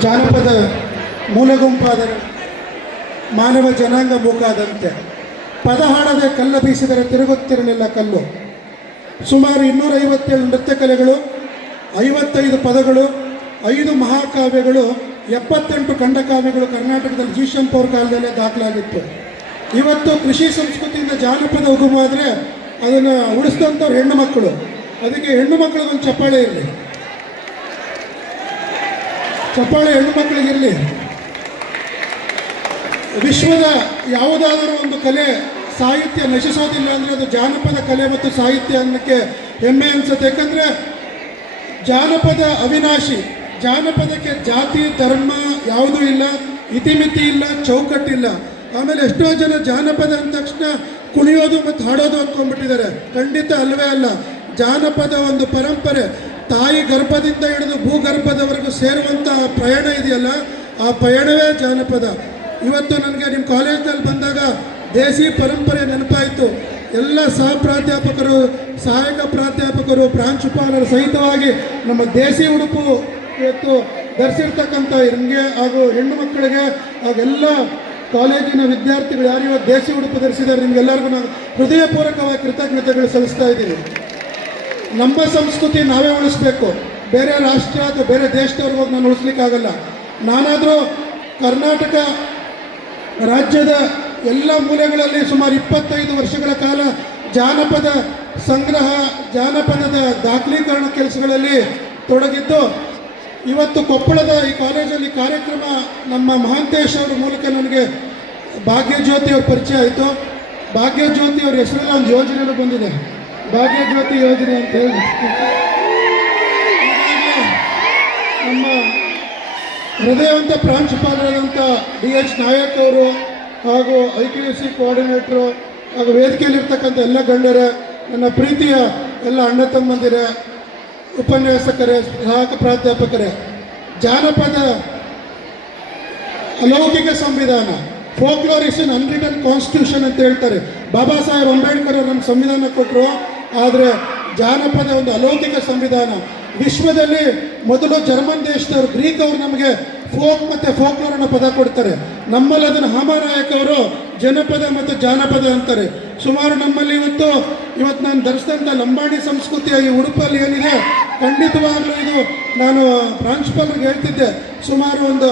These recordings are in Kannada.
ಜಾನಪದ ಮೂಲಗುಂಪಾದರೆ ಮಾನವ ಜನಾಂಗ ಮೂಕಾದಂತೆ ಪದ ಹಾಡದೆ ಕಲ್ಲ ಬೀಸಿದರೆ ತಿರುಗುತ್ತಿರಲಿಲ್ಲ ಕಲ್ಲು. ಸುಮಾರು ಇನ್ನೂರೈವತ್ತೇಳು ನೃತ್ಯ ಕಲೆಗಳು ಐವತ್ತೈದು ಪದಗಳು, ಐದು ಮಹಾಕಾವ್ಯಗಳು, ಎಪ್ಪತ್ತೆಂಟು ಖಂಡಕಾವ್ಯಗಳು ಕರ್ನಾಟಕದಲ್ಲಿ ಜಿ ಅವ್ರ ಕಾಲದಲ್ಲೇ ದಾಖಲಾಗಿತ್ತು. ಇವತ್ತು ಕೃಷಿ ಸಂಸ್ಕೃತಿಯಿಂದ ಜಾನಪದ ಉಗಮಾದರೆ ಅದನ್ನು ಉಳಿಸಿದಂಥವ್ರು ಹೆಣ್ಣು ಮಕ್ಕಳು. ಅದಕ್ಕೆ ಹೆಣ್ಣು ಮಕ್ಕಳಿಗೊಂದು ಚಪ್ಪಾಳೆ ಇರಲಿ. ಚಪ್ಪಾಳೆ ಹೆಣ್ಣು ಮಕ್ಕಳಿಗಿರಲಿ ವಿಶ್ವದ ಯಾವುದಾದರೂ ಒಂದು ಕಲೆ ಸಾಹಿತ್ಯ ನಶಿಸೋದಿಲ್ಲ ಅಂದರೆ ಅದು ಜಾನಪದ ಕಲೆ ಮತ್ತು ಸಾಹಿತ್ಯ ಅನ್ನೋಕ್ಕೆ ಹೆಮ್ಮೆ ಅನಿಸುತ್ತೆ. ಯಾಕಂದರೆ ಜಾನಪದ ಅವಿನಾಶಿ, ಜಾನಪದಕ್ಕೆ ಜಾತಿ, ಧರ್ಮ ಯಾವುದೂ ಇಲ್ಲ, ಇತಿಮಿತಿ ಇಲ್ಲ, ಚೌಕಟ್ಟಿಲ್ಲ. ಆಮೇಲೆ ಎಷ್ಟೋ ಜನ ಜಾನಪದ ಅಂದ ತಕ್ಷಣ ಕುಣಿಯೋದು ಮತ್ತು ಹಾಡೋದು ಅಂದ್ಕೊಂಡ್ಬಿಟ್ಟಿದ್ದಾರೆ. ಖಂಡಿತ ಅಲ್ವೇ ಅಲ್ಲ. ಜಾನಪದ ಒಂದು ಪರಂಪರೆ. ತಾಯಿ ಗರ್ಭದಿಂದ ಹಿಡಿದು ಭೂಗರ್ಭದವರೆಗೂ ಸೇರುವಂಥ ಪ್ರಯಾಣ ಇದೆಯಲ್ಲ, ಆ ಪಯಣವೇ ಜಾನಪದ. ಇವತ್ತು ನನಗೆ ನಿಮ್ಮ ಕಾಲೇಜ್ನಲ್ಲಿ ಬಂದಾಗ ದೇಸಿ ಪರಂಪರೆ ನೆನಪಾಯಿತು. ಎಲ್ಲ ಸಹ ಪ್ರಾಧ್ಯಾಪಕರು ಸಹಾಯಕ ಪ್ರಾಧ್ಯಾಪಕರು, ಪ್ರಾಂಶುಪಾಲರ ಸಹಿತವಾಗಿ ನಮ್ಮ ದೇಸಿ ಉಡುಪು ಇವತ್ತು ಧರಿಸಿರ್ತಕ್ಕಂಥ ನಿಮಗೆ ಹಾಗೂ ಹೆಣ್ಣು ಮಕ್ಕಳಿಗೆ ಹಾಗೆಲ್ಲ ಕಾಲೇಜಿನ ವಿದ್ಯಾರ್ಥಿಗಳು ಯಾರು ದೇಸಿ ಉಡುಪು ಧರಿಸಿದ್ದಾರೆ, ನಿಮಗೆಲ್ಲರಿಗೂ ನಾನು ಹೃದಯಪೂರ್ವಕವಾಗಿ ಕೃತಜ್ಞತೆಗಳು ಸಲ್ಲಿಸ್ತಾ ಇದ್ದೀನಿ. ನಮ್ಮ ಸಂಸ್ಕೃತಿ ನಾವೇ ಉಳಿಸ್ಬೇಕು. ಬೇರೆ ರಾಷ್ಟ್ರ ಅಥವಾ ಬೇರೆ ದೇಶದವ್ರಿಗೆ ಹೋಗಿ ನಾನು ಉಳಿಸ್ಲಿಕ್ಕಾಗಲ್ಲ ನಾನಾದರೂ ಕರ್ನಾಟಕ ರಾಜ್ಯದ ಎಲ್ಲ ಮೂಲೆಗಳಲ್ಲಿ ಸುಮಾರು ಇಪ್ಪತ್ತೈದು ವರ್ಷಗಳ ಕಾಲ ಜಾನಪದ ಸಂಗ್ರಹ, ಜಾನಪದದ ದಾಖಲೀಕರಣ ಕೆಲಸಗಳಲ್ಲಿ ತೊಡಗಿದ್ದು, ಇವತ್ತು ಕೊಪ್ಪಳದ ಈ ಕಾಲೇಜಲ್ಲಿ ಕಾರ್ಯಕ್ರಮ ನಮ್ಮ ಮಹಾಂತೇಶ್ ಅವರ ಮೂಲಕ ನನಗೆ ಭಾಗ್ಯಜ್ಯೋತಿ ಅವ್ರ ಪರಿಚಯ ಆಯಿತು. ಭಾಗ್ಯಜ್ಯೋತಿ ಅವ್ರ ಹೆಸರಲ್ಲಿ ಒಂದು ಯೋಜನೆಗಳು ಬಂದಿದೆ. ಭಾಗ್ಯಜ್ಯೋತಿ ಯೋಜನೆ ಅಂತ ಹೇಳಿ. ನಮ್ಮ ಹೃದಯವಂತ ಪ್ರಾಂಶುಪಾಲರಾದಂಥ ಡಿ ಎಚ್ ನಾಯಕ್ ಅವರು ಹಾಗೂ ಐ ಕೆ ಯು ಸಿ ಕೋಆರ್ಡಿನೇಟ್ರು ಹಾಗೂ ವೇದಿಕೆಯಲ್ಲಿರ್ತಕ್ಕಂಥ ಎಲ್ಲ ಗಣ್ಯರೇ, ನನ್ನ ಪ್ರೀತಿಯ ಎಲ್ಲ ಅಣ್ಣ ತಮ್ಮಂದಿರೇ, ಉಪನ್ಯಾಸಕರೇ ಸಹಾಯಕ ಪ್ರಾಧ್ಯಾಪಕರೇ. ಜಾನಪದ ಅಲೌಕಿಕ ಸಂವಿಧಾನ ಫೋಕ್ಲೋರ್ ಅನ್ರಿಟನ್ ಕಾನ್ಸ್ಟಿಟ್ಯೂಷನ್ ಅಂತ ಹೇಳ್ತಾರೆ. ಬಾಬಾ ಸಾಹೇಬ್ ಅಂಬೇಡ್ಕರ್ ಅವರು ನಮ್ಮ ಸಂವಿಧಾನ ಕೊಟ್ಟರು ಆದರೆ ಜಾನಪದ ಒಂದು ಅಲೌಕಿಕ ಸಂವಿಧಾನ. ವಿಶ್ವದಲ್ಲಿ ಮೊದಲು ಜರ್ಮನ್ ದೇಶದವರು ಗ್ರೀಕ್ ಅವರು ನಮಗೆ ಫೋಕ್ ಮತ್ತು ಫೋಕ್ಲೋರ್ ಅನ್ನೋ ಪದ ಕೊಡ್ತಾರೆ. ನಮ್ಮಲ್ಲಿ ಅದನ್ನು ಹಾಮನಾಯಕ್ ಅವರು ಜನಪದ ಮತ್ತು ಜಾನಪದ ಅಂತಾರೆ. ಸುಮಾರು ನಮ್ಮಲ್ಲಿ ಇವತ್ತು ಇವತ್ತು ನಾನು ಧರಿಸಿದಂಥ ಲಂಬಾಣಿ ಸಂಸ್ಕೃತಿಯ ಈ ಉಡುಪಲ್ಲಿ ಏನಿದೆ, ಖಂಡಿತವಾಗ್ಲೂ ಇದು ನಾನು ಪ್ರಾಂಶುಪಾಲರಿಗೆ ಹೇಳ್ತಿದ್ದೆ. ಸುಮಾರು ಒಂದು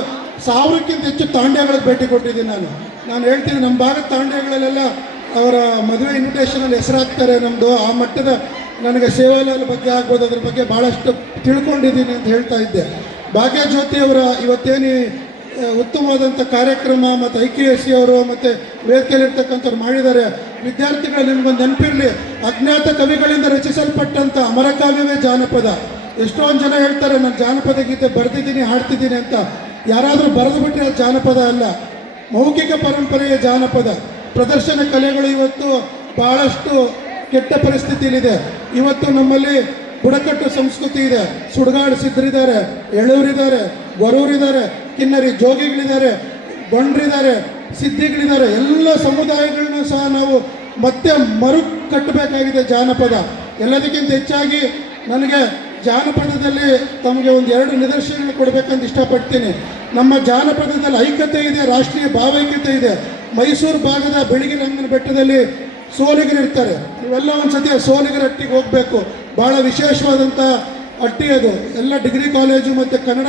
ಸಾವಿರಕ್ಕಿಂತ ಹೆಚ್ಚು ತಾಂಡ್ಯಗಳಿಗೆ ಭೇಟಿ ಕೊಟ್ಟಿದ್ದೀನಿ ನಾನು. ನಾನು ಹೇಳ್ತೀನಿ ನಮ್ಮ ಭಾಗದ ತಾಂಡ್ಯಗಳಲ್ಲೆಲ್ಲ ಅವರ ಮದುವೆ ಇನ್ವಿಟೇಷನಲ್ಲಿ ಹೆಸರಾಗ್ತಾರೆ ನಮ್ಮದು ಆ ಮಟ್ಟದ ನನಗೆ ಸೇವಾಲಾಲ್ ಬಗ್ಗೆ ಆಗ್ಬೋದು, ಅದ್ರ ಬಗ್ಗೆ ಭಾಳಷ್ಟು ತಿಳ್ಕೊಂಡಿದ್ದೀನಿ ಅಂತ ಹೇಳ್ತಾ ಇದ್ದೆ. ಭಾಗ್ಯಜ್ಯೋತಿ ಅವರ ಇವತ್ತೇನು ಉತ್ತಮವಾದಂಥ ಕಾರ್ಯಕ್ರಮ ಮತ್ತು ಐ ಕೆ ಎಸ್ ಸಿ ಅವರು ಮತ್ತು ವೇದಿಕೆಯಲ್ಲಿರ್ತಕ್ಕಂಥವ್ರು ಮಾಡಿದ್ದಾರೆ. ವಿದ್ಯಾರ್ಥಿಗಳು ನಿಮ್ಗೊಂದು ನೆನಪಿರಲಿ. ಅಜ್ಞಾತ ಕವಿಗಳಿಂದ ರಚಿಸಲ್ಪಟ್ಟಂಥ ಅಮರಕಾವ್ಯವೇ ಜಾನಪದ. ಎಷ್ಟೊಂದು ಜನ ಹೇಳ್ತಾರೆ, ನಾನು ಜಾನಪದ ಗೀತೆ ಬರೆದಿದ್ದೀನಿ, ಹಾಡ್ತಿದ್ದೀನಿ ಅಂತ. ಯಾರಾದರೂ ಬರೆದು ಬಿಟ್ಟರೆ ಅದು ಜಾನಪದ ಅಲ್ಲ. ಮೌಖಿಕ ಪರಂಪರೆಯ ಜಾನಪದ. ಪ್ರದರ್ಶನ ಕಲೆಗಳು ಇವತ್ತು ಬಹಳಷ್ಟು ಕೆಟ್ಟ ಪರಿಸ್ಥಿತಿಯಲ್ಲಿದೆ. ಇವತ್ತು ನಮ್ಮಲ್ಲಿ ಬುಡಕಟ್ಟು ಸಂಸ್ಕೃತಿ ಇದೆ. ಸುಡುಗಾಡು ಸಿದ್ಧರಿದ್ದಾರೆ, ಎಳೂರಿದ್ದಾರೆ, ಗೊರೂರಿದ್ದಾರೆ, ಕಿನ್ನರಿ ಜೋಗಿಗಳಿದ್ದಾರೆ, ಗೊಂಡ್ರಿದ್ದಾರೆ, ಸಿದ್ಧಿಗಳಿದ್ದಾರೆ. ಎಲ್ಲ ಸಮುದಾಯಗಳನ್ನ ಸಹ ನಾವು ಮತ್ತೆ ಮರು ಕಟ್ಟಬೇಕಾಗಿದೆ ಜಾನಪದ. ಎಲ್ಲದಕ್ಕಿಂತ ಹೆಚ್ಚಾಗಿ ನನಗೆ ಜಾನಪದದಲ್ಲಿ ತಮಗೆ ಒಂದು ಎರಡು ನಿದರ್ಶನಗಳು ಕೊಡಬೇಕಂತ ಇಷ್ಟಪಡ್ತೀನಿ. ನಮ್ಮ ಜಾನಪದದಲ್ಲಿ ಐಕ್ಯತೆ ಇದೆ, ರಾಷ್ಟ್ರೀಯ ಭಾವೈಕ್ಯತೆ ಇದೆ. ಮೈಸೂರು ಭಾಗದ ಬೆಳಗಿನ ಬೆಟ್ಟದಲ್ಲಿ ಸೋಲಿಗರು ಇರ್ತಾರೆ. ನೀವೆಲ್ಲ ಒಂದ್ಸತಿ ಸೋಲಿಗರ ಹಟ್ಟಿಗೆ ಹೋಗಬೇಕು. ಭಾಳ ವಿಶೇಷವಾದಂಥ ಹಟ್ಟಿ ಅದು. ಎಲ್ಲ ಡಿಗ್ರಿ ಕಾಲೇಜು ಮತ್ತು ಕನ್ನಡ,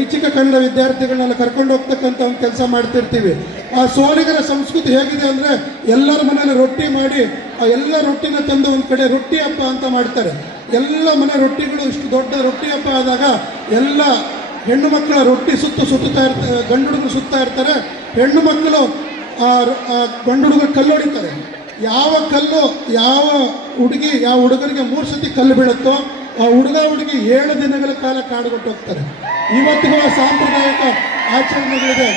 ಐಚ್ಛಿಕ ಕನ್ನಡ ವಿದ್ಯಾರ್ಥಿಗಳನ್ನೆಲ್ಲ ಕರ್ಕೊಂಡು ಹೋಗ್ತಕ್ಕಂಥ ಒಂದು ಕೆಲಸ ಮಾಡ್ತಿರ್ತೀವಿ. ಆ ಸೋಲಿಗರ ಸಂಸ್ಕೃತಿ ಹೇಗಿದೆ ಅಂದರೆ ಎಲ್ಲರ ಮನೇಲಿ ರೊಟ್ಟಿ ಮಾಡಿ, ಆ ಎಲ್ಲ ರೊಟ್ಟಿನ ತಂದು ಒಂದು ಕಡೆ ರೊಟ್ಟಿ ಹಬ್ಬ ಅಂತ ಮಾಡ್ತಾರೆ. ಎಲ್ಲ ಮನೆ ರೊಟ್ಟಿಗಳು ಇಷ್ಟು ದೊಡ್ಡ ರೊಟ್ಟಿ ಹಬ್ಬ ಆದಾಗ ಎಲ್ಲ ಹೆಣ್ಣು ಮಕ್ಕಳ ರೊಟ್ಟಿ ಸುತ್ತು ಸುತ್ತಾ ಇರ್ತಾರೆ ಗಂಡು ಹುಡುಗರು ಸುತ್ತಾ ಇರ್ತಾರೆ, ಹೆಣ್ಣು ಮಕ್ಕಳು ಗಂಡು ಹುಡುಗರು ಕಲ್ಲು ಹೊಡಿತಾರೆ. ಯಾವ ಕಲ್ಲು, ಯಾವ ಹುಡುಗಿ, ಯಾವ ಹುಡುಗರಿಗೆ ಮೂರು ಸತಿ ಕಲ್ಲು ಬೀಳುತ್ತೋ, ಆ ಹುಡುಗ ಹುಡುಗಿ ಏಳು ದಿನಗಳ ಕಾಲ ಕಾಡುಗೊಟ್ಟು ಹೋಗ್ತಾರೆ. ಇವತ್ತಿಗೂ ಆ ಸಾಂಪ್ರದಾಯಿಕ ಆಚರಣೆಗಳಿದೆ.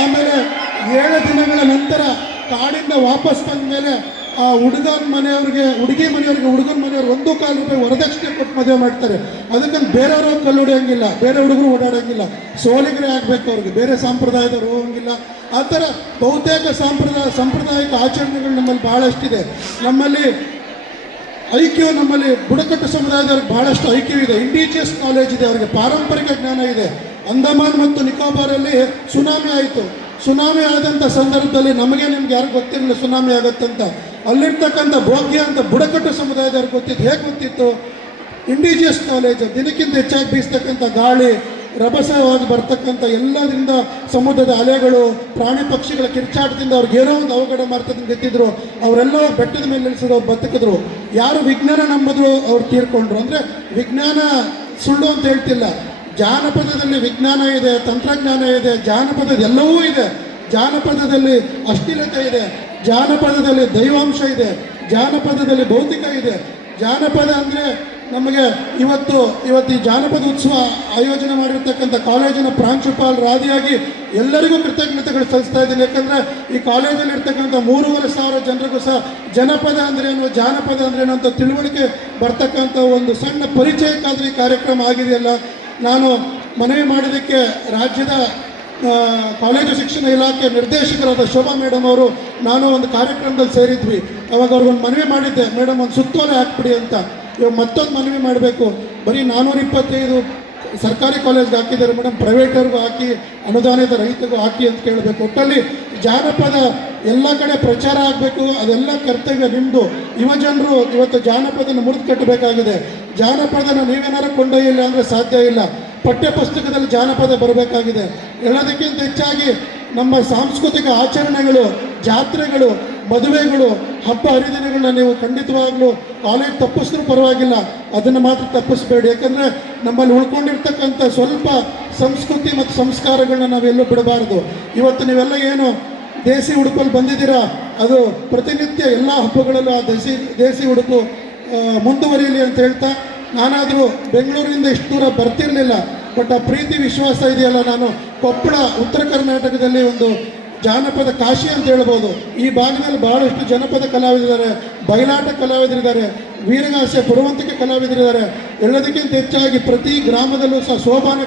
ಆಮೇಲೆ ಏಳು ದಿನಗಳ ನಂತರ ಕಾಡಿಂದ ವಾಪಸ್ ಬಂದ ಮೇಲೆ ಆ ಹುಡುಗನ ಮನೆಯವ್ರಿಗೆ, ಹುಡುಗಿ ಮನೆಯವ್ರಿಗೆ, ಹುಡುಗನ ಮನೆಯವ್ರು ಒಂದು ಕಾಲು ರೂಪಾಯಿ ವರದಕ್ಷಿಣೆ ಕೊಟ್ಟು ಮದುವೆ ಮಾಡ್ತಾರೆ. ಅದಕ್ಕಂತ ಬೇರೆಯವರು ಕಲ್ಲು ಹೊಡೆಯೋಂಗಿಲ್ಲ ಬೇರೆ ಹುಡುಗರು ಓಡಾಡೋಂಗಿಲ್ಲ. ಸೋಲಿಗರೇ ಆಗಬೇಕು ಅವ್ರಿಗೆ, ಬೇರೆ ಸಂಪ್ರದಾಯದವ್ರು ಹೋಗಂಗಿಲ್ಲ. ಆ ಥರ ಬಹುತೇಕ ಸಂಪ್ರದಾಯ, ಸಾಂಪ್ರದಾಯಿಕ ಆಚರಣೆಗಳು ನಮ್ಮಲ್ಲಿ ಭಾಳಷ್ಟಿದೆ ನಮ್ಮಲ್ಲಿ ಐಕ್ಯೂ, ನಮ್ಮಲ್ಲಿ ಬುಡಕಟ್ಟು ಸಮುದಾಯದವ್ರಿಗೆ ಬಹಳಷ್ಟು ಇದೆ. ಇಂಡಿಜಿಯಸ್ ನಾಲೆಜ್ ಇದೆ, ಅವರಿಗೆ ಪಾರಂಪರಿಕ ಜ್ಞಾನ ಇದೆ. ಅಂಡಮಾನ್ ಮತ್ತು ನಿಕೋಬಾರಲ್ಲಿ ಸುನಾಮಿ ಆಯಿತು. ಸುನಾಮಿ ಆದಂಥ ಸಂದರ್ಭದಲ್ಲಿ ನಮಗೆ ನಿಮ್ಗೆ ಯಾರು ಗೊತ್ತಿರಲಿಲ್ಲ ಸುನಾಮಿ ಆಗುತ್ತಂತ ಅಲ್ಲಿರ್ತಕ್ಕಂಥ ಭೋಗ್ಯ ಅಂತ ಬುಡಕಟ್ಟು ಸಮುದಾಯದವ್ರಿಗೆ ಗೊತ್ತಿತ್ತು. ಹೇಗೆ ಗೊತ್ತಿತ್ತು? ಇಂಡಿಜಿಯಸ್ ನಾಲೇಜ್ ದಿನಕ್ಕಿಂತ ಹೆಚ್ಚಾಗಿ ಬೀಸ್ತಕ್ಕಂಥ ಗಾಳಿ, ರಭಸವಾಗಿ ಬರ್ತಕ್ಕಂಥ ಎಲ್ಲದರಿಂದ ಸಮುದ್ರದ ಅಲೆಗಳು, ಪ್ರಾಣಿ ಪಕ್ಷಿಗಳ ಕಿರ್ಚಾಟದಿಂದ ಅವ್ರಿಗೆ ಏನೋ ಒಂದು ಅವಘಡ ಮಾಡ್ತದಂತ ಗೆದ್ದಿದ್ರು ಅವರೆಲ್ಲ ಬೆಟ್ಟದ ಮೇಲೆ ನಿಲ್ಲಿಸಿದ್ರು ಬದುಕಿದ್ರು. ಯಾರು ವಿಜ್ಞಾನ ನಂಬಿದ್ರು, ಅವ್ರು ತೀರ್ಕೊಂಡ್ರು. ಅಂದರೆ ವಿಜ್ಞಾನ ಸುಳ್ಳು ಅಂತ ಹೇಳ್ತಿಲ್ಲ. ಜಾನಪದದಲ್ಲಿ ವಿಜ್ಞಾನ ಇದೆ, ತಂತ್ರಜ್ಞಾನ ಇದೆ, ಜಾನಪದದ ಎಲ್ಲವೂ ಇದೆ. ಜಾನಪದದಲ್ಲಿ ಅಶ್ಲೀಲತೆ ಇದೆ, ಜಾನಪದದಲ್ಲಿ ದೈವಾಂಶ ಇದೆ, ಜಾನಪದದಲ್ಲಿ ಭೌತಿಕ ಇದೆ. ಜಾನಪದ ಅಂದರೆ ನಮಗೆ ಇವತ್ತು ಇವತ್ತು ಈ ಜಾನಪದ ಉತ್ಸವ ಆಯೋಜನೆ ಮಾಡಿರ್ತಕ್ಕಂಥ ಕಾಲೇಜಿನ ಪ್ರಾಂಶುಪಾಲರಾದಿಯಾಗಿ ಎಲ್ಲರಿಗೂ ಕೃತಜ್ಞತೆಗಳು ಸಲ್ಲಿಸ್ತಾ ಇದ್ದೀನಿ. ಯಾಕಂದರೆ ಈ ಕಾಲೇಜಲ್ಲಿ ಇರ್ತಕ್ಕಂಥ ಮೂರುವರೆ ಸಾವಿರ ಜನರಿಗೂ ಸಹ ಜನಪದ ಅಂದ್ರೇನು ಜಾನಪದ ಅಂದ್ರೇನು ಅಂತ ತಿಳುವಳಿಕೆ ಬರ್ತಕ್ಕಂಥ ಒಂದು ಸಣ್ಣ ಪರಿಚಯಕ್ಕಾದ್ರೆ ಈ ಕಾರ್ಯಕ್ರಮ ಆಗಿದೆಯಲ್ಲ ನಾನು ಮನವಿ ಮಾಡಿದ್ದಕ್ಕೆ ರಾಜ್ಯದ ಕಾಲೇಜು ಶಿಕ್ಷಣ ಇಲಾಖೆ ನಿರ್ದೇಶಕರಾದ ಶೋಭಾ ಮೇಡಮ್ ಅವರು ನಾನು ಒಂದು ಕಾರ್ಯಕ್ರಮದಲ್ಲಿ ಸೇರಿದ್ವಿ. ಅವಾಗ ಅವ್ರಿಗೊಂದು ಮನವಿ ಮಾಡಿದ್ದೆ ಮೇಡಮ್ ಒಂದು ಸುತ್ತೋಲೆ ಹಾಕ್ಬಿಡಿ ಅಂತ. ಇವಾಗ ಮತ್ತೊಂದು ಮನವಿ ಮಾಡಬೇಕು. ಬರೀ ನಾನ್ನೂರ ಇಪ್ಪತ್ತೈದು ಸರ್ಕಾರಿ ಕಾಲೇಜ್ಗೆ ಹಾಕಿದ್ದಾರೆ ಮೇಡಮ್ ಪ್ರೈವೇಟರ್ಗೂ ಹಾಕಿ, ಅನುದಾನಿತ ರೈತರಿಗೂ ಹಾಕಿ ಅಂತ ಕೇಳಬೇಕು. ಒಟ್ಟಲ್ಲಿ ಜಾನಪದ ಎಲ್ಲ ಕಡೆ ಪ್ರಚಾರ ಆಗಬೇಕು, ಅದೆಲ್ಲ ಕರ್ತವ್ಯ ನಿಮ್ಮದು ಯುವಜನರು ಇವತ್ತು ಜಾನಪದನ ಮುರಿದು ಕಟ್ಟಬೇಕಾಗಿದೆ. ಜಾನಪದನ ನೀವೇನಾರು ಕೊಂಡೊಯ್ಯಿಲ್ಲ ಅಂದರೆ ಸಾಧ್ಯ ಇಲ್ಲ. ಪಠ್ಯ ಪುಸ್ತಕದಲ್ಲಿ ಜಾನಪದ ಬರಬೇಕಾಗಿದೆ. ಎಲ್ಲದಕ್ಕಿಂತ ಹೆಚ್ಚಾಗಿ ನಮ್ಮ ಸಾಂಸ್ಕೃತಿಕ ಆಚರಣೆಗಳು, ಜಾತ್ರೆಗಳು, ಮದುವೆಗಳು, ಹಬ್ಬ ಹರಿದಿನಗಳನ್ನ ನೀವು ಖಂಡಿತವಾಗ್ಲೂ ಕಾಲೇಜ್ ತಪ್ಪಿಸಿದ್ರೂ ಪರವಾಗಿಲ್ಲ. ಅದನ್ನು ಮಾತ್ರ ತಪ್ಪಿಸ್ಬೇಡಿ. ಯಾಕಂದರೆ ನಮ್ಮಲ್ಲಿ ಉಳ್ಕೊಂಡಿರ್ತಕ್ಕಂಥ ಸ್ವಲ್ಪ ಸಂಸ್ಕೃತಿ ಮತ್ತು ಸಂಸ್ಕಾರಗಳನ್ನ ನಾವೆಲ್ಲೂ ಬಿಡಬಾರ್ದು. ಇವತ್ತು ನೀವೆಲ್ಲ ಏನು ದೇಸಿ ಉಡುಪಲ್ಲಿ ಬಂದಿದ್ದೀರಾ? ಅದು ಪ್ರತಿನಿತ್ಯ ಎಲ್ಲ ಹಬ್ಬಗಳಲ್ಲೂ ಆ ದೇಸಿ ದೇಸಿ ಉಡುಪು ಮುಂದುವರಿಯಲಿ ಅಂತ ಹೇಳ್ತಾ, ನಾನಾದರೂ ಬೆಂಗಳೂರಿನಿಂದ ಇಷ್ಟು ದೂರ ಬರ್ತಿರಲಿಲ್ಲ, ಬಟ್ ಆ ಪ್ರೀತಿ ವಿಶ್ವಾಸ ಇದೆಯಲ್ಲ, ನಾನು ಕೊಪ್ಪಳ, ಉತ್ತರ ಕರ್ನಾಟಕದಲ್ಲಿ ಒಂದು ಜಾನಪದ ಕಾಶಿ ಅಂತ ಹೇಳ್ಬೋದು. ಈ ಭಾಗದಲ್ಲಿ ಬಹಳಷ್ಟು ಜನಪದ ಕಲಾವಿದರಿದ್ದಾರೆ. ಬಯಲಾಟ ಕಲಾವಿದರಿದ್ದಾರೆ. ವೀರಗಾಸೆ ಬರುವಂತಿಕೆ ಕಲಾವಿದರಿದ್ದಾರೆ. ಎಲ್ಲದಕ್ಕಿಂತ ಹೆಚ್ಚಾಗಿ ಪ್ರತಿ ಗ್ರಾಮದಲ್ಲೂ ಸಹ ಶೋಭಾನ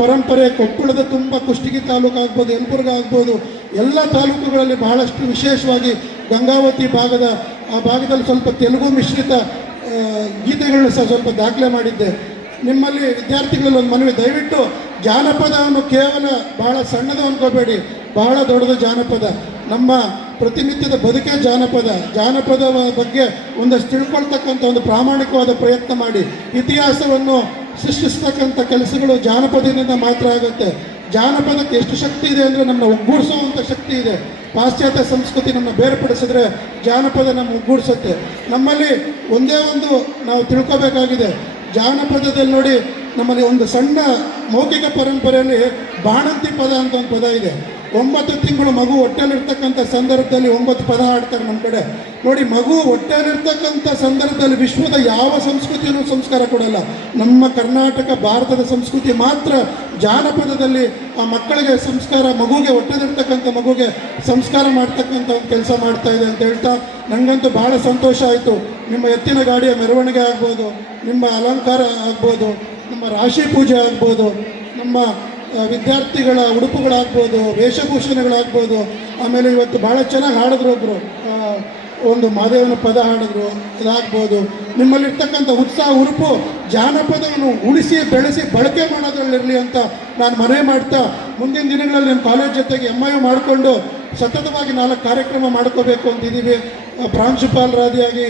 ಪರಂಪರೆ, ಕೊಪ್ಪಳದ ತುಂಬ ಕುಷ್ಟಗಿ ತಾಲೂಕು ಆಗ್ಬೋದು, ಯಲಬುರ್ಗ ಆಗ್ಬೋದು, ಎಲ್ಲ ತಾಲೂಕುಗಳಲ್ಲಿ ಬಹಳಷ್ಟು ವಿಶೇಷವಾಗಿ ಗಂಗಾವತಿ ಭಾಗದ, ಆ ಭಾಗದಲ್ಲಿ ಸ್ವಲ್ಪ ತೆಲುಗು ಮಿಶ್ರಿತ ಗೀತೆಗಳನ್ನು ಸಹ ಸ್ವಲ್ಪ ದಾಖಲೆ ಮಾಡಿದ್ದೆ. ನಿಮ್ಮಲ್ಲಿ ವಿದ್ಯಾರ್ಥಿಗಳಲ್ಲಿ ಒಂದು ಮನವಿ, ದಯವಿಟ್ಟು ಜಾನಪದವನ್ನು ಕೇವಲ ಬಹಳ ಸಣ್ಣದು ಅನ್ಕೋಬೇಡಿ. ಬಹಳ ದೊಡ್ಡದು ಜಾನಪದ. ನಮ್ಮ ಪ್ರತಿನಿತ್ಯದ ಬದುಕೇ ಜಾನಪದ. ಜಾನಪದ ಬಗ್ಗೆ ಒಂದಷ್ಟು ತಿಳ್ಕೊಳ್ತಕ್ಕಂಥ ಒಂದು ಪ್ರಾಮಾಣಿಕವಾದ ಪ್ರಯತ್ನ ಮಾಡಿ. ಇತಿಹಾಸವನ್ನು ಸೃಷ್ಟಿಸ್ತಕ್ಕಂಥ ಕೆಲಸಗಳು ಜಾನಪದದಿಂದ ಮಾತ್ರ ಆಗುತ್ತೆ. ಜಾನಪದಕ್ಕೆ ಎಷ್ಟು ಶಕ್ತಿ ಇದೆ ಅಂದರೆ ನಮ್ಮನ್ನ ಒಗ್ಗೂಡಿಸುವಂಥ ಶಕ್ತಿ ಇದೆ. ಪಾಶ್ಚಾತ್ಯ ಸಂಸ್ಕೃತಿ ನಮ್ಮ ಬೇರ್ಪಡಿಸಿದ್ರೆ ಜಾನಪದ ನಮ್ಮ ಒಗ್ಗೂಡಿಸುತ್ತೆ. ನಮ್ಮಲ್ಲಿ ಒಂದೇ ಒಂದು ನಾವು ತಿಳ್ಕೋಬೇಕಾಗಿದೆ. ಜಾನಪದದಲ್ಲಿ ನೋಡಿ ನಮ್ಮಲ್ಲಿ ಒಂದು ಸಣ್ಣ ಮೌಖಿಕ ಪರಂಪರೆಯಲ್ಲಿ ಬಾಣಂತಿ ಪದ ಅಂತ ಒಂದು ಪದ ಇದೆ. ಒಂಬತ್ತು ತಿಂಗಳು ಮಗು ಹೊಟ್ಟೆಲಿರ್ತಕ್ಕಂಥ ಸಂದರ್ಭದಲ್ಲಿ ಒಂಬತ್ತು ಪದ ಹಾಡ್ತಾರೆ ನಮ್ಮ ಕಡೆ. ನೋಡಿ, ಮಗು ಹೊಟ್ಟೆಲಿರ್ತಕ್ಕಂಥ ಸಂದರ್ಭದಲ್ಲಿ ವಿಶ್ವದ ಯಾವ ಸಂಸ್ಕೃತಿಯೂ ಸಂಸ್ಕಾರ ಕೊಡಲ್ಲ. ನಮ್ಮ ಕರ್ನಾಟಕ, ಭಾರತದ ಸಂಸ್ಕೃತಿ ಮಾತ್ರ ಜಾನಪದದಲ್ಲಿ ಆ ಮಕ್ಕಳಿಗೆ ಸಂಸ್ಕಾರ, ಮಗುಗೆ ಹೊಟ್ಟೆಲಿರ್ತಕ್ಕಂಥ ಮಗುಗೆ ಸಂಸ್ಕಾರ ಮಾಡ್ತಕ್ಕಂಥ ಒಂದು ಕೆಲಸ ಮಾಡ್ತಾ ಇದೆ ಅಂತ ಹೇಳ್ತಾ ನನಗಂತೂ ಭಾಳ ಸಂತೋಷ ಆಯಿತು. ನಿಮ್ಮ ಎತ್ತಿನ ಗಾಡಿಯ ಮೆರವಣಿಗೆ ಆಗ್ಬೋದು, ನಿಮ್ಮ ಅಲಂಕಾರ ಆಗ್ಬೋದು ನಮ್ಮ ರಾಶಿ ಪೂಜೆ ಆಗ್ಬೋದು, ನಮ್ಮ ವಿದ್ಯಾರ್ಥಿಗಳ ಉಡುಪುಗಳಾಗ್ಬೋದು, ವೇಷಭೂಷಣಗಳಾಗ್ಬೋದು, ಆಮೇಲೆ ಇವತ್ತು ಭಾಳ ಚೆನ್ನಾಗಿ ಹಾಡಿದ್ರು ಒಬ್ಬರು ಒಂದು ಮಾದೇವನ ಪದ ಹಾಡಿದ್ರು, ಇದಾಗ್ಬೋದು. ನಿಮ್ಮಲ್ಲಿರ್ತಕ್ಕಂಥ ಉತ್ಸಾಹ ಉರುಪು ಜಾನಪದವನ್ನು ಉಳಿಸಿ, ಬೆಳೆಸಿ, ಬಳಕೆ ಮಾಡೋದ್ರಲ್ಲಿರಲಿ ಅಂತ ನಾನು ಮನವಿ ಮಾಡ್ತಾ, ಮುಂದಿನ ದಿನಗಳಲ್ಲಿ ನಿಮ್ಮ ಕಾಲೇಜ್ ಜೊತೆಗೆ ಎಂ ಐ ಮಾಡಿಕೊಂಡು ಸತತವಾಗಿ ನಾಲ್ಕು ಕಾರ್ಯಕ್ರಮ ಮಾಡ್ಕೋಬೇಕು ಅಂತಿದ್ದೀವಿ ಪ್ರಾಂಶುಪಾಲರಾದಿಯಾಗಿ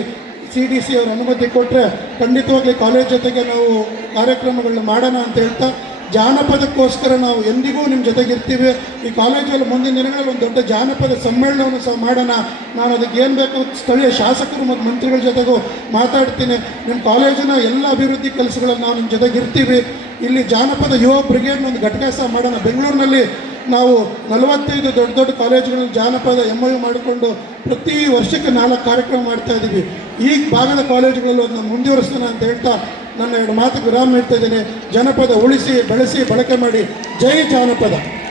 ಸಿ ಡಿ ಸಿ ಅವ್ರ ಅನುಮತಿ ಕೊಟ್ಟರೆ ಖಂಡಿತವಾಗ್ಲಿ ಕಾಲೇಜ್ ಜೊತೆಗೆ ನಾವು ಕಾರ್ಯಕ್ರಮಗಳನ್ನ ಮಾಡೋಣ ಅಂತ ಹೇಳ್ತಾ, ಜಾನಪದಕ್ಕೋಸ್ಕರ ನಾವು ಎಂದಿಗೂ ನಿಮ್ಮ ಜೊತೆಗಿರ್ತೀವಿ ಈ ಕಾಲೇಜಲ್ಲಿ ಮುಂದಿನ ದಿನಗಳಲ್ಲಿ ಒಂದು ದೊಡ್ಡ ಜಾನಪದ ಸಮ್ಮೇಳನವನ್ನು ಸಹ ಮಾಡೋಣ. ನಾನು ಅದಕ್ಕೆ ಏನು ಬೇಕು ಸ್ಥಳೀಯ ಶಾಸಕರು ಮತ್ತು ಮಂತ್ರಿಗಳ ಜೊತೆಗೂ ಮಾತಾಡ್ತೀನಿ. ನಿಮ್ಮ ಕಾಲೇಜಿನ ಎಲ್ಲ ಅಭಿವೃದ್ಧಿ ಕೆಲಸಗಳನ್ನು ನಾವು ನಿಮ್ಮ ಜೊತೆಗಿರ್ತೀವಿ ಇಲ್ಲಿ ಜಾನಪದ ಯುವ ಬ್ರಿಗೇಡ್ನ ಒಂದು ಘಟಕ ಸಹ ಮಾಡೋಣ. ಬೆಂಗಳೂರಿನಲ್ಲಿ ನಾವು ನಲವತ್ತೈದು ದೊಡ್ಡ ದೊಡ್ಡ ಕಾಲೇಜುಗಳಲ್ಲಿ ಜಾನಪದ ಎಂ ಐ ಮಾಡಿಕೊಂಡು ಪ್ರತಿ ವರ್ಷಕ್ಕೆ ನಾಲ್ಕು ಕಾರ್ಯಕ್ರಮ ಮಾಡ್ತಾ ಇದ್ದೀವಿ. ಈ ಭಾಗದ ಕಾಲೇಜುಗಳಲ್ಲೂ ಅದನ್ನು ಮುಂದುವರಿಸೋಣ ಅಂತ ಹೇಳ್ತಾ ನನ್ನ ಎರಡು ಮಾತು ವಿರಾಮ ಇಡ್ತಾ ಇದ್ದೇನೆ. ಜನಪದ ಉಳಿಸಿ, ಬೆಳೆಸಿ, ಬಳಕೆ ಮಾಡಿ. ಜೈ ಜಾನಪದ.